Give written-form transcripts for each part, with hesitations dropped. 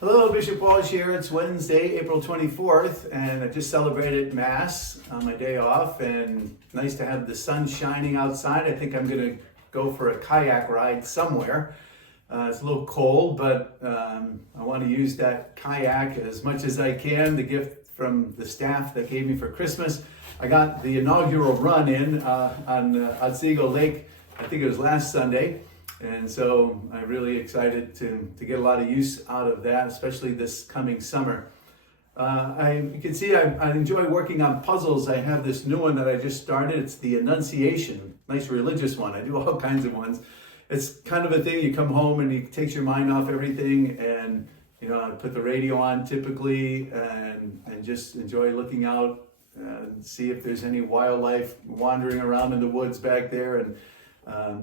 Hello, Bishop Walsh here. It's Wednesday, April 24th, and I just celebrated Mass on my day off, and nice to have the sun shining outside. I think I'm going to go for a kayak ride somewhere. It's a little cold, but I want to use that kayak as much as I can, the gift from the staff that gave me for Christmas. I got the inaugural run in on Otsego Lake, I think it was last Sunday. And so I'm really excited to get a lot of use out of that, especially this coming summer. You can see I enjoy working on puzzles. I have this new one that I just started. It's the Annunciation, nice religious one. I do all kinds of ones. It's kind of a thing, you come home and it takes your mind off everything, and I put the radio on typically and just enjoy looking out and see if there's any wildlife wandering around in the woods back there. And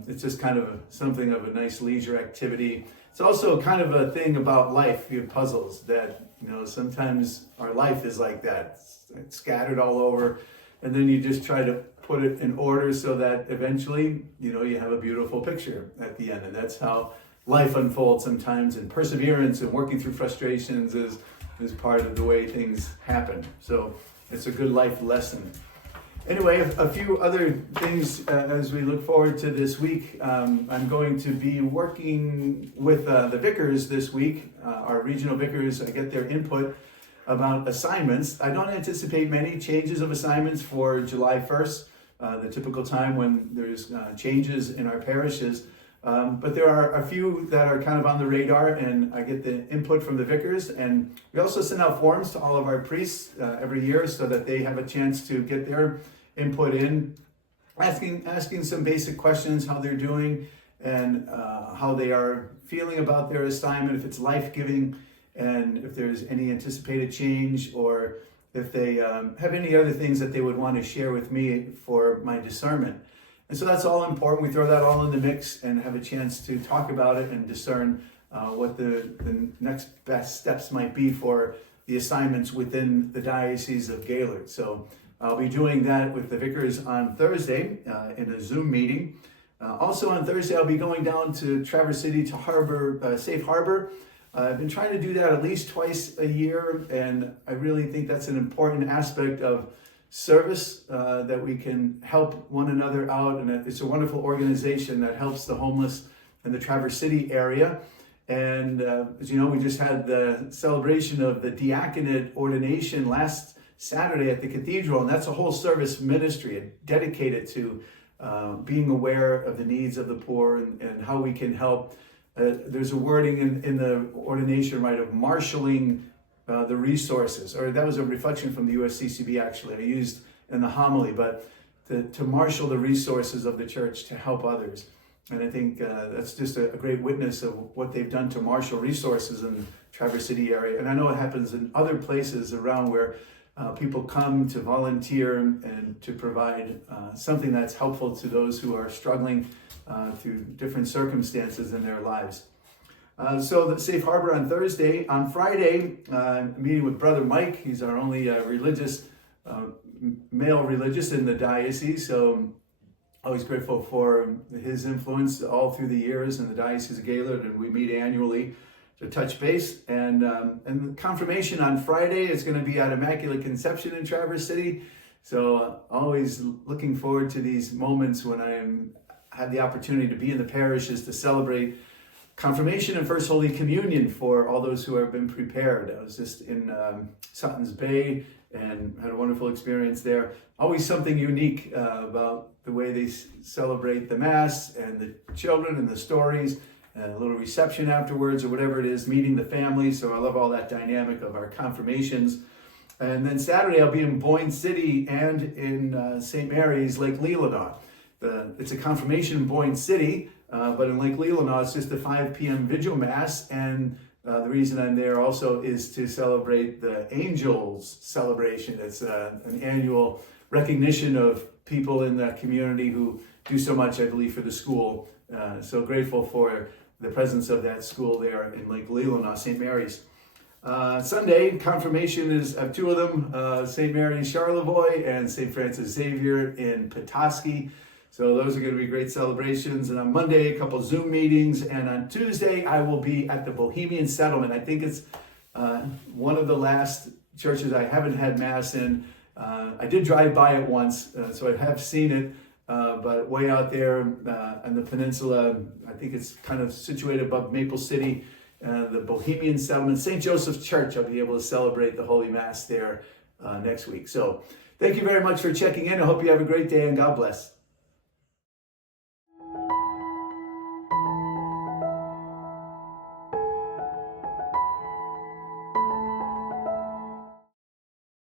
it's just kind of something of a nice leisure activity. It's also kind of a thing about life, puzzles that, sometimes our life is like that. It's scattered all over, and then you just try to put it in order so that eventually, you have a beautiful picture at the end. And that's how life unfolds sometimes, and perseverance and working through frustrations is part of the way things happen. So it's a good life lesson. Anyway, a few other things as we look forward to this week. I'm going to be working with the vicars this week, our regional vicars. I get their input about assignments. I don't anticipate many changes of assignments for July 1st, the typical time when there's changes in our parishes. But there are a few that are kind of on the radar, and I get the input from the vicars. And we also send out forms to all of our priests every year so that they have a chance to get their input in, asking some basic questions, how they're doing, and how they are feeling about their assignment, if it's life-giving, and if there's any anticipated change, or if they have any other things that they would want to share with me for my discernment. And so that's all important. We throw that all in the mix and have a chance to talk about it and discern what the next best steps might be for the assignments within the Diocese of Gaylord. So I'll be doing that with the vicars on Thursday in a Zoom meeting. Also on Thursday, I'll be going down to Traverse City to Safe Harbor. I've been trying to do that at least twice a year, and I really think that's an important aspect of service, that we can help one another out. And it's a wonderful organization that helps the homeless in the Traverse City area. And as you know, we just had the celebration of the diaconate ordination last Saturday at the cathedral, and that's a whole service ministry dedicated to being aware of the needs of the poor and how we can help. There's a wording in the ordination, right, of marshaling the resources, or that was a reflection from the USCCB actually I used in the homily, but to marshal the resources of the church to help others. And I think that's just a great witness of what they've done to marshal resources in the Traverse City area. And I know it happens in other places around where people come to volunteer and to provide something that's helpful to those who are struggling through different circumstances in their lives. So the Safe Harbor on Thursday. On Friday, I'm meeting with Brother Mike. He's our only male religious in the diocese. So always grateful for his influence all through the years in the Diocese of Gaylord, and we meet annually to touch base. And the confirmation on Friday is going to be at Immaculate Conception in Traverse City. So always looking forward to these moments when I have the opportunity to be in the parishes to celebrate confirmation and First Holy Communion for all those who have been prepared. I was just in Sutton's Bay and had a wonderful experience there. Always something unique about the way they celebrate the Mass and the children and the stories, and a little reception afterwards or whatever it is, meeting the family. So I love all that dynamic of our confirmations. And then Saturday I'll be in Boyne City and in St. Mary's, Lake Leelanau. It's a confirmation in Boyne City, but in Lake Leelanau it's just a 5 p.m. vigil mass, and the reason I'm there also is to celebrate the Angels celebration. It's an annual recognition of people in the community who do so much, I believe, for the school. So grateful for the presence of that school there in Lake Leelanau, St. Mary's. Sunday, confirmation is two of them, St. Mary's Charlevoix and St. Francis Xavier in Petoskey. So those are going to be great celebrations. And on Monday, a couple Zoom meetings. And on Tuesday, I will be at the Bohemian Settlement. I think it's one of the last churches I haven't had Mass in. I did drive by it once, so I have seen it. But way out there on the peninsula, I think it's kind of situated above Maple City, the Bohemian Settlement, St. Joseph's Church. I'll be able to celebrate the Holy Mass there next week. So thank you very much for checking in. I hope you have a great day and God bless.